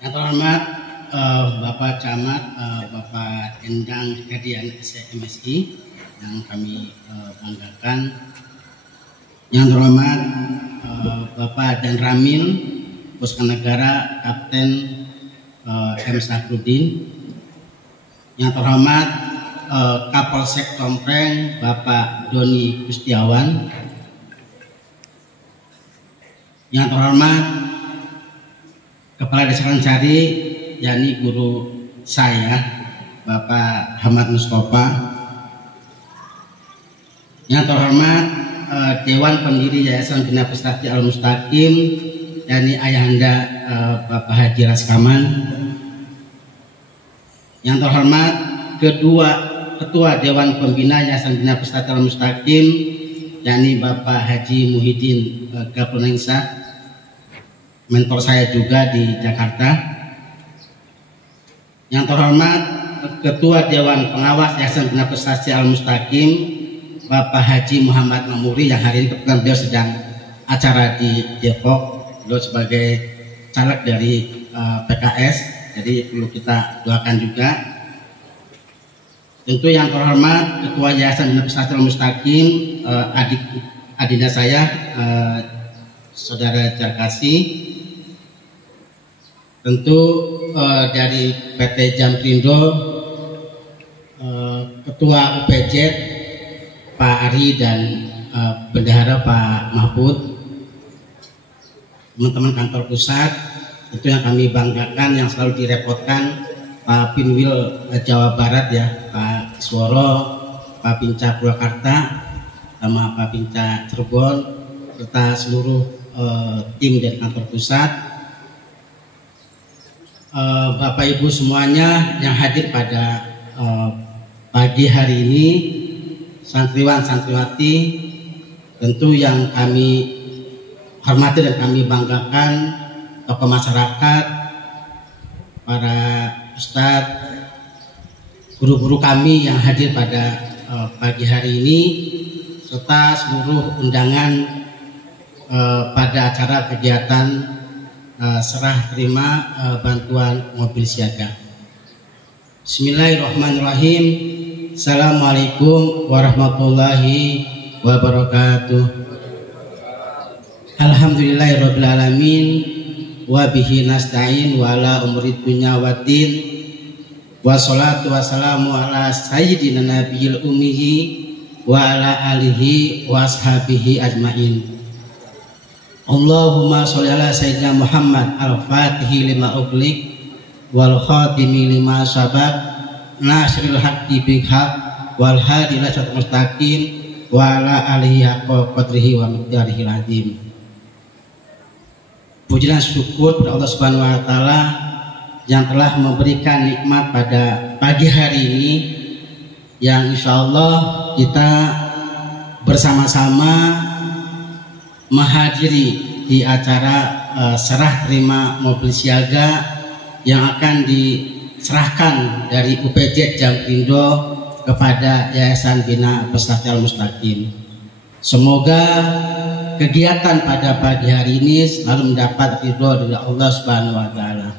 Yang terhormat Bapak Camat, Bapak Endang Hadian MSI yang kami banggakan. Yang terhormat Bapak Dan Ramil, Puskanegara Kapten M. Sakrudin. Yang terhormat Kapolsek Tompreng Bapak Doni Kustiawan. Yang terhormat Kepala Desa Rancari, yakni guru saya Bapak Ahmad Mustafa. Yang terhormat Dewan Pendiri Yayasan Bina Prestasi Al-Mustaqim, yakni Ayahanda Bapak Haji Raskaman. Yang terhormat Ketua Dewan Pembina Yayasan Bina Prestasi Al-Mustaqim, yakni Bapak Haji Muhyiddin Gapuningsah, mentor saya juga di Jakarta. Yang terhormat Ketua Dewan Pengawas Yayasan Bina Prestasi Al-Mustaqim, Bapak Haji Muhammad Mamuri, yang hari ini kebetulan beliau sedang acara di Depok, beliau sebagai caleg dari PKS, jadi perlu kita doakan juga. Tentu yang terhormat Ketua Yayasan Bina Prestasi Al-Mustaqim, adinda saya, Saudara Jarkasi. Tentu dari PT Jamprindo, Ketua UPJ Pak Ari dan Bendahara Pak Mahfud, teman-teman kantor pusat, itu yang kami banggakan, yang selalu direpotkan, Pak Pinwil Jawa Barat ya, Pak Isworo, Pak Pinca Purwakarta, sama Pak Pinca Cirebon, serta seluruh tim dari kantor pusat. Bapak Ibu semuanya yang hadir pada pagi hari ini, santriwan santriwati, tentu yang kami hormati dan kami banggakan, tokoh masyarakat, para ustadz, guru-guru kami yang hadir pada pagi hari ini, serta seluruh undangan pada acara kegiatan serah terima bantuan mobil siaga. Bismillahirrahmanirrahim. Assalamualaikum warahmatullahi wabarakatuh. Alhamdulillahirabbil alamin wa bihi nasta'in wa ala umuri dunya waddin. Wassalatu wassalamu ala sayyidina nabiyil ummihi wa ala alihi wa ashabihi ajmain. Allahumma sholli ala sayyidina Muhammad al-Fatihi lima ughliq wal khatimi lima sabaq nasril haqqi bil haqq wal hadi ila siratal mustaqim wa ala alihi haqqa qadrihi wa miqdarihil azim. Puji dan syukur kepada Allah Subhanahu wa taala yang telah memberikan nikmat pada pagi hari ini, yang insyaallah kita bersama-sama menghadiri di acara serah terima mobil siaga yang akan diserahkan dari UPJ Jamprindo kepada Yayasan Bina Prestasi Al-Mustaqim. Semoga kegiatan pada pagi hari ini selalu mendapat ridho dari Allah Subhanahu wa taala.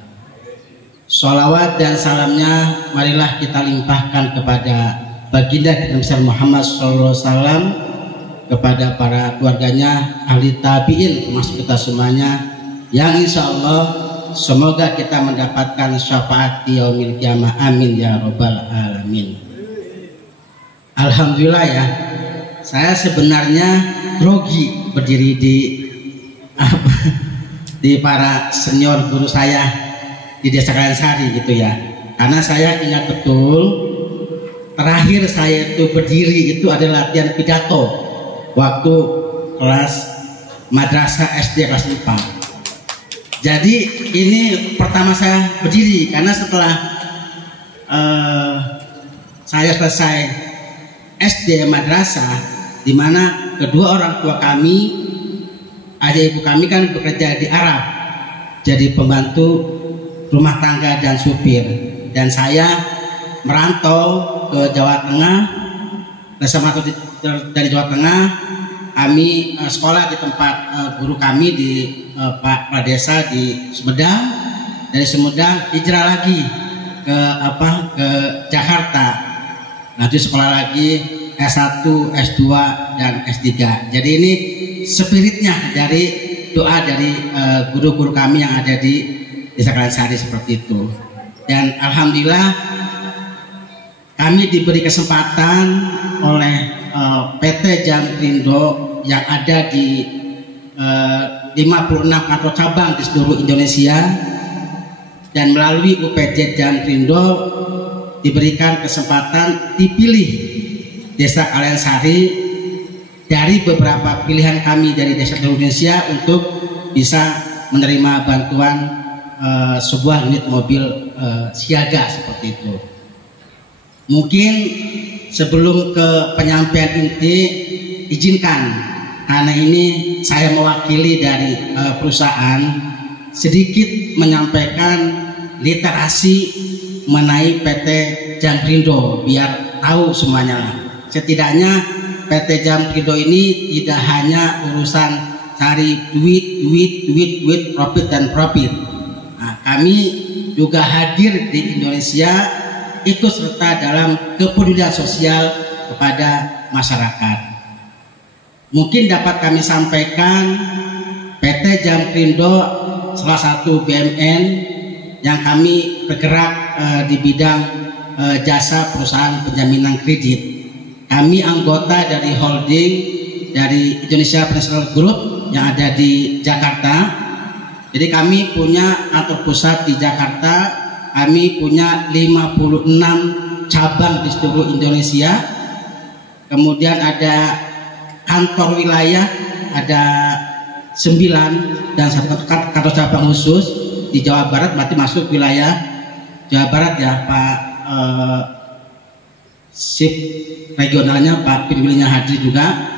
Sholawat dan salamnya marilah kita limpahkan kepada baginda kita besar Muhammad sallallahu alaihi wasallam, kepada para keluarganya, ahli tabi'in, termasuk kita semuanya, yang insya Allah semoga kita mendapatkan syafaat di yaumil qiyamah. Amin ya robbal alamin. Alhamdulillah ya, saya sebenarnya grogi berdiri di para senior guru saya di Desa Kaliansari gitu ya, karena saya ingat betul terakhir saya itu berdiri itu adalah latihan pidato waktu kelas madrasah SD kelas 4. Jadi ini pertama saya berdiri, karena setelah saya selesai SD madrasah, di mana kedua orang tua kami, ayah ibu kami kan bekerja di Arab, jadi pembantu rumah tangga dan supir, dan saya merantau ke Jawa Tengah, dari Jawa Tengah kami sekolah di tempat guru kami di Pak Pradesa di Sumedang. Dari Sumedang hijrah lagi ke Jakarta. Nanti sekolah lagi S1, S2 dan S3. Jadi ini spiritnya dari doa dari guru-guru kami yang ada di Desa Kalansari seperti itu. Dan alhamdulillah kami diberi kesempatan oleh PT Jamkrindo yang ada di 56 kantor cabang di seluruh Indonesia, dan melalui UPJ Jamkrindo diberikan kesempatan dipilih Desa Kalansari dari beberapa pilihan kami dari desa seluruh Indonesia untuk bisa menerima bantuan sebuah unit mobil siaga seperti itu. Mungkin sebelum ke penyampaian inti, izinkan karena ini saya mewakili dari perusahaan sedikit menyampaikan literasi mengenai PT Jamkrindo biar tahu semuanya lah. Setidaknya PT Jamkrindo ini tidak hanya urusan cari duit, profit dan profit. Nah, kami juga hadir di Indonesia ikut serta dalam kepedulian sosial kepada masyarakat. Mungkin dapat kami sampaikan PT Jamkrindo salah satu BUMN yang kami bergerak di bidang jasa perusahaan penjaminan kredit. Kami anggota dari holding dari Indonesia Financial Group yang ada di Jakarta. Jadi kami punya kantor pusat di Jakarta. Kami punya 56 cabang di seluruh Indonesia. Kemudian ada kantor wilayah, ada 9 dan satu kantor cabang khusus di Jawa Barat, berarti masuk wilayah Jawa Barat ya Pak. Sip regionalnya Pak Pinwilnya hadir juga,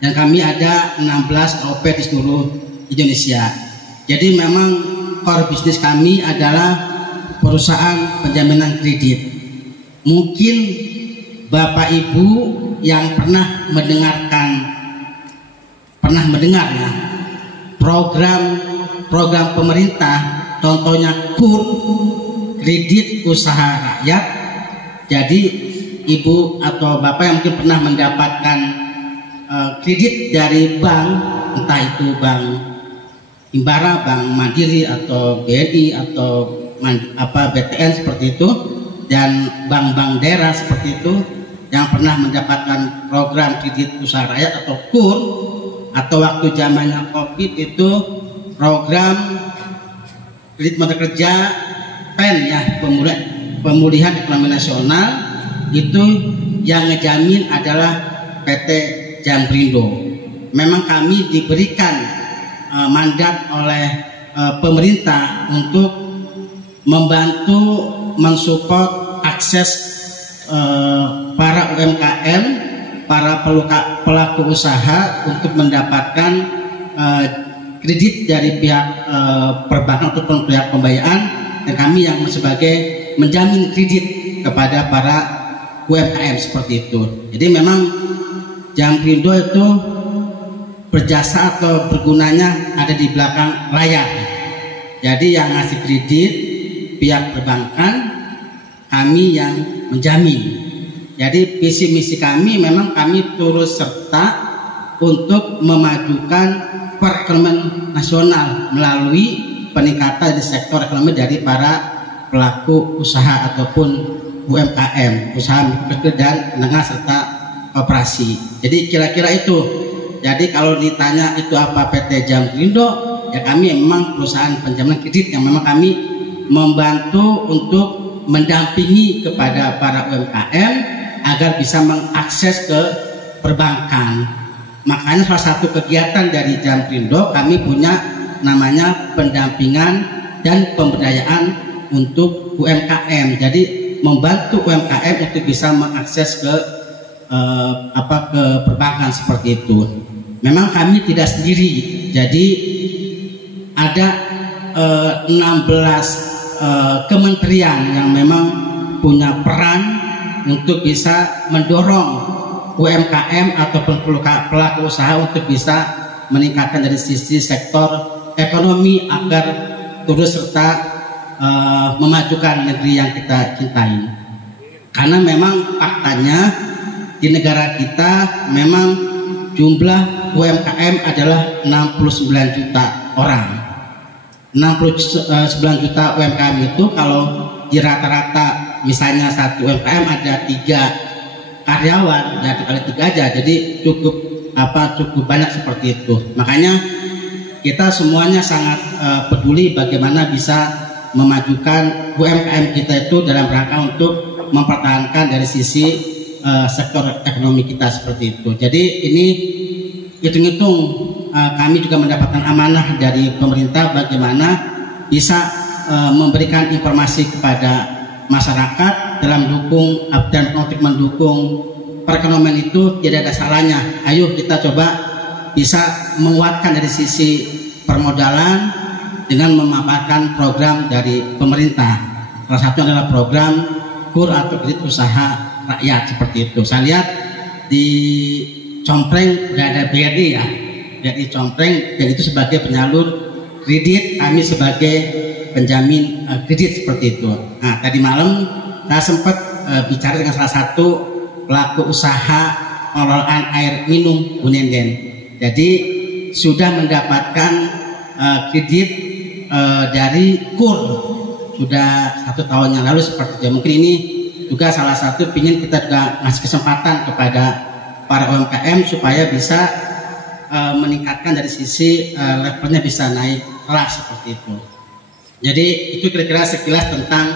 dan kami ada 16 OP di seluruh Indonesia. Jadi memang core bisnis kami adalah perusahaan penjaminan kredit. Mungkin Bapak Ibu yang pernah mendengar ya program pemerintah, contohnya KUR, kredit usaha rakyat. Jadi Ibu atau Bapak yang mungkin pernah mendapatkan kredit dari bank, entah itu Bank Himbara, Bank Mandiri atau BNI atau BTN seperti itu, dan bank-bank daerah seperti itu yang pernah mendapatkan program kredit usaha rakyat atau KUR, atau waktu zamannya COVID itu program kredit modal kerja PEN ya, pemulihan ekonomi nasional, itu yang ngejamin adalah PT Jamkrindo. Memang kami diberikan mandat oleh pemerintah untuk membantu mensupport akses para UMKM, para pelaku usaha untuk mendapatkan kredit dari pihak perbankan ataupun pihak pembiayaan, dan kami yang sebagai menjamin kredit kepada para UMKM seperti itu. Jadi memang Jamkrindo itu berjasa atau bergunanya ada di belakang layar. Jadi yang ngasih kredit pihak perbankan, kami yang menjamin. Jadi visi misi kami memang kami turut serta untuk memajukan perekonomian nasional melalui peningkatan di sektor ekonomi dari para pelaku usaha ataupun UMKM, usaha mikro dan menengah serta operasi. Jadi kira-kira itu. Jadi kalau ditanya itu apa PT Jamkrindo, ya kami memang perusahaan penjaminan kredit yang memang kami membantu untuk mendampingi kepada para UMKM agar bisa mengakses ke perbankan. Makanya salah satu kegiatan dari Jamkrindo kami punya namanya pendampingan dan pemberdayaan untuk UMKM. Jadi membantu UMKM untuk bisa mengakses ke ke perbankan seperti itu. Memang kami tidak sendiri. Jadi ada 16 kementerian yang memang punya peran untuk bisa mendorong UMKM ataupun pelaku usaha untuk bisa meningkatkan dari sisi sektor ekonomi agar turut serta memajukan negeri yang kita cintai. Karena memang faktanya di negara kita memang jumlah UMKM adalah 69 juta orang. 69 juta UMKM itu kalau di rata-rata misalnya satu UMKM ada 3 karyawan, ya dikali 3 aja, jadi cukup banyak seperti itu. Makanya kita semuanya sangat peduli bagaimana bisa memajukan UMKM kita itu dalam rangka untuk mempertahankan dari sisi sektor ekonomi kita seperti itu. Jadi ini hitung-hitung kami juga mendapatkan amanah dari pemerintah bagaimana bisa memberikan informasi kepada masyarakat dalam dukung dan untuk mendukung perekonomian itu tidak ada salahnya. Ayo kita coba bisa menguatkan dari sisi permodalan dengan memanfaatkan program dari pemerintah. Salah satu adalah program KUR atau kredit usaha rakyat seperti itu. Saya lihat di Compreng udah ada BRI ya, BRI Compreng, dan itu sebagai penyalur kredit, kami sebagai penjamin kredit seperti itu. Nah, tadi malam saya sempat bicara dengan salah satu pelaku usaha pengelolaan air minum Bunenden. Jadi sudah mendapatkan kredit dari KUR sudah 1 tahun yang lalu seperti itu. Mungkin ini juga salah satu ingin kita juga ngasih kesempatan kepada para UMKM supaya bisa meningkatkan dari sisi levelnya bisa naik kelas seperti itu. Jadi itu kira-kira sekilas tentang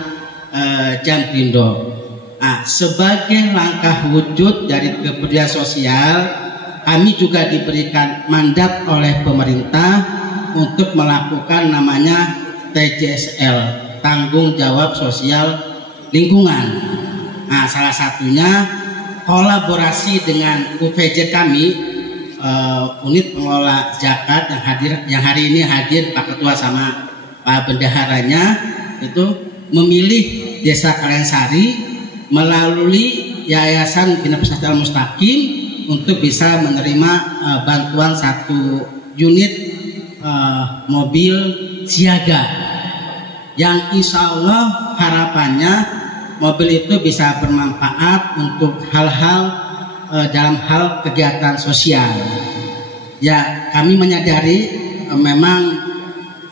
Jamkrindo. Nah, sebagai langkah wujud dari kepedulian sosial, kami juga diberikan mandat oleh pemerintah untuk melakukan namanya TJSL, tanggung jawab sosial lingkungan. Nah, salah satunya kolaborasi dengan UPJ kami, unit pengelola zakat yang hari ini hadir Pak Ketua sama Pak Bendaharanya, itu memilih Desa Kalensari melalui Yayasan Bina Pesantren Al-Mustaqim untuk bisa menerima bantuan 1 unit mobil siaga yang insya Allah harapannya mobil itu bisa bermanfaat untuk hal-hal dalam hal kegiatan sosial. Ya, kami menyadari memang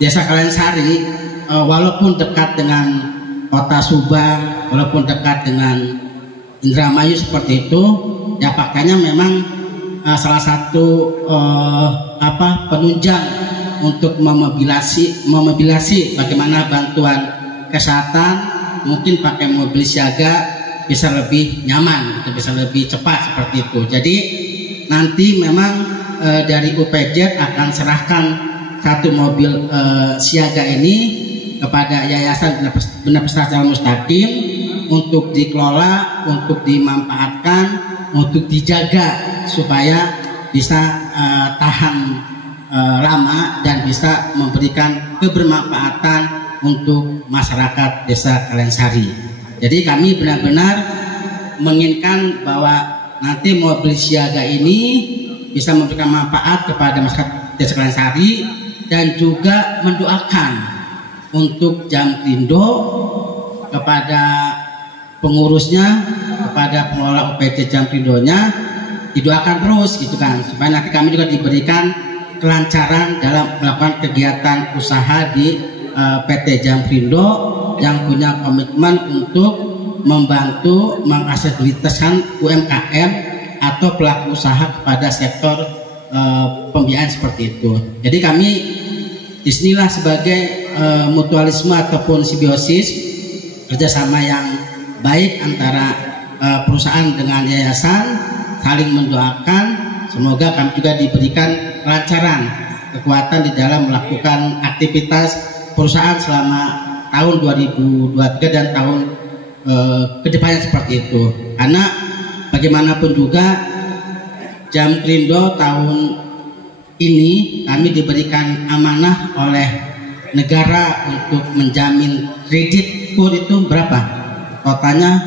Desa Kalensari walaupun dekat dengan Kota Subang, walaupun dekat dengan Indramayu seperti itu, ya faktanya memang salah satu penunjang untuk memobilisasi bagaimana bantuan kesehatan, mungkin pakai mobil siaga bisa lebih nyaman, bisa lebih cepat seperti itu. Jadi nanti memang dari UPJ akan serahkan 1 mobil siaga ini kepada Yayasan Bina Pesantren Al-Mustaqim untuk dikelola, untuk dimanfaatkan, untuk dijaga supaya bisa tahan lama dan bisa memberikan kebermanfaatan untuk masyarakat Desa Kalensari. Jadi kami benar-benar menginginkan bahwa nanti mobil siaga ini bisa memberikan manfaat kepada masyarakat Desa Kalensari dan juga mendoakan untuk Jamkrindo kepada pengurusnya, kepada pengelola UPJ Jamkrindonya didoakan terus gitu kan, supaya nanti kami juga diberikan kelancaran dalam melakukan kegiatan usaha di PT Jamkrindo yang punya komitmen untuk membantu mengakselerasikan UMKM atau pelaku usaha kepada sektor pembiayaan seperti itu. Jadi kami disinilah sebagai mutualisme ataupun simbiosis, kerjasama yang baik antara perusahaan dengan yayasan, saling mendoakan. Semoga kami juga diberikan kelancaran, kekuatan di dalam melakukan aktivitas perusahaan selama tahun 2023 dan tahun kedepannya seperti itu. Karena bagaimanapun juga Jamkrindo tahun ini kami diberikan amanah oleh negara untuk menjamin kredit KUR itu berapa? Totalnya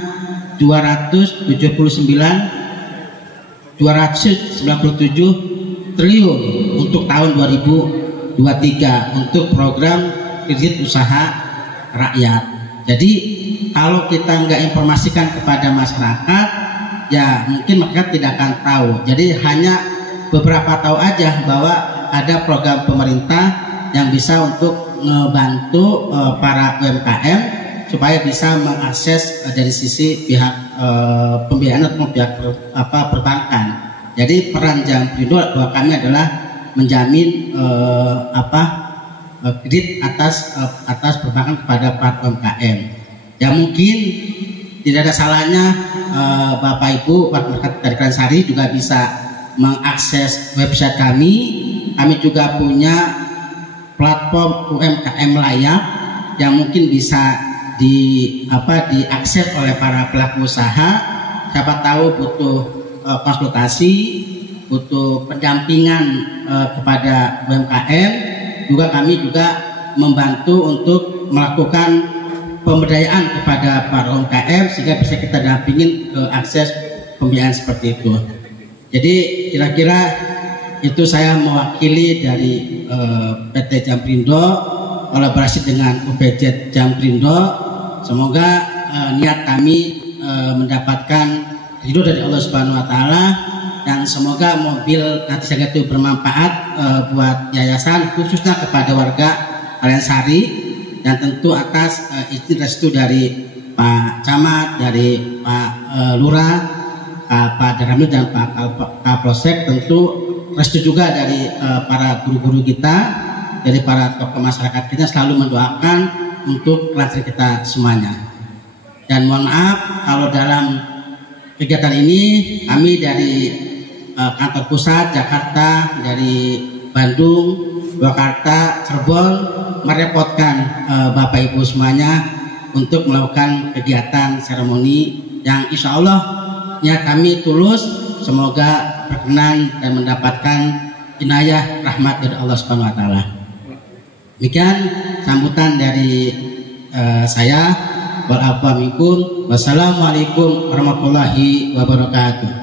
279 297 triliun untuk tahun 2023 untuk program kredit usaha rakyat. Jadi kalau kita nggak informasikan kepada masyarakat, ya mungkin masyarakat tidak akan tahu. Jadi hanya beberapa tahu aja bahwa ada program pemerintah yang bisa untuk membantu para UMKM supaya bisa mengakses dari sisi pihak pembiayaan atau pihak perbankan. Jadi peran Jampindo bahwa kami adalah menjamin kredit atas perbankan kepada para UMKM. Ya mungkin tidak ada salahnya Bapak Ibu masyarakat dari Kaliansari juga bisa mengakses website kami. Kami juga punya platform UMKM layak yang mungkin bisa diakses oleh para pelaku usaha. Siapa tahu butuh konsultasi, butuh pendampingan kepada UMKM. Juga kami juga membantu untuk melakukan pemberdayaan kepada para UMKM sehingga bisa kita dampingin ke akses pembiayaan seperti itu. Jadi kira-kira itu saya mewakili dari PT Jampindo kolaborasi dengan UPJ Jampindo. Semoga niat kami mendapatkan ridho dari Allah Subhanahu Wa Taala, dan semoga mobil nanti saya itu bermanfaat buat yayasan khususnya kepada warga Kaliansari, dan tentu atas izin restu dari Pak Camat, dari Pak Lurah, Pak Daramil dan Pak Kapolsek, tentu restu juga dari para guru-guru kita, dari para tokoh masyarakat kita, selalu mendoakan untuk kelancaran kita semuanya. Dan mohon maaf kalau dalam kegiatan ini kami dari kantor pusat Jakarta, dari Bandung, Jakarta, Cirebon merepotkan Bapak Ibu semuanya untuk melakukan kegiatan seremoni yang insya Allah niat kami tulus. Semoga berkenan dan mendapatkan inayah rahmat dari Allah Subhanahu Wa Taala. Demikian sambutan dari saya. Wassalamualaikum warahmatullahi wabarakatuh.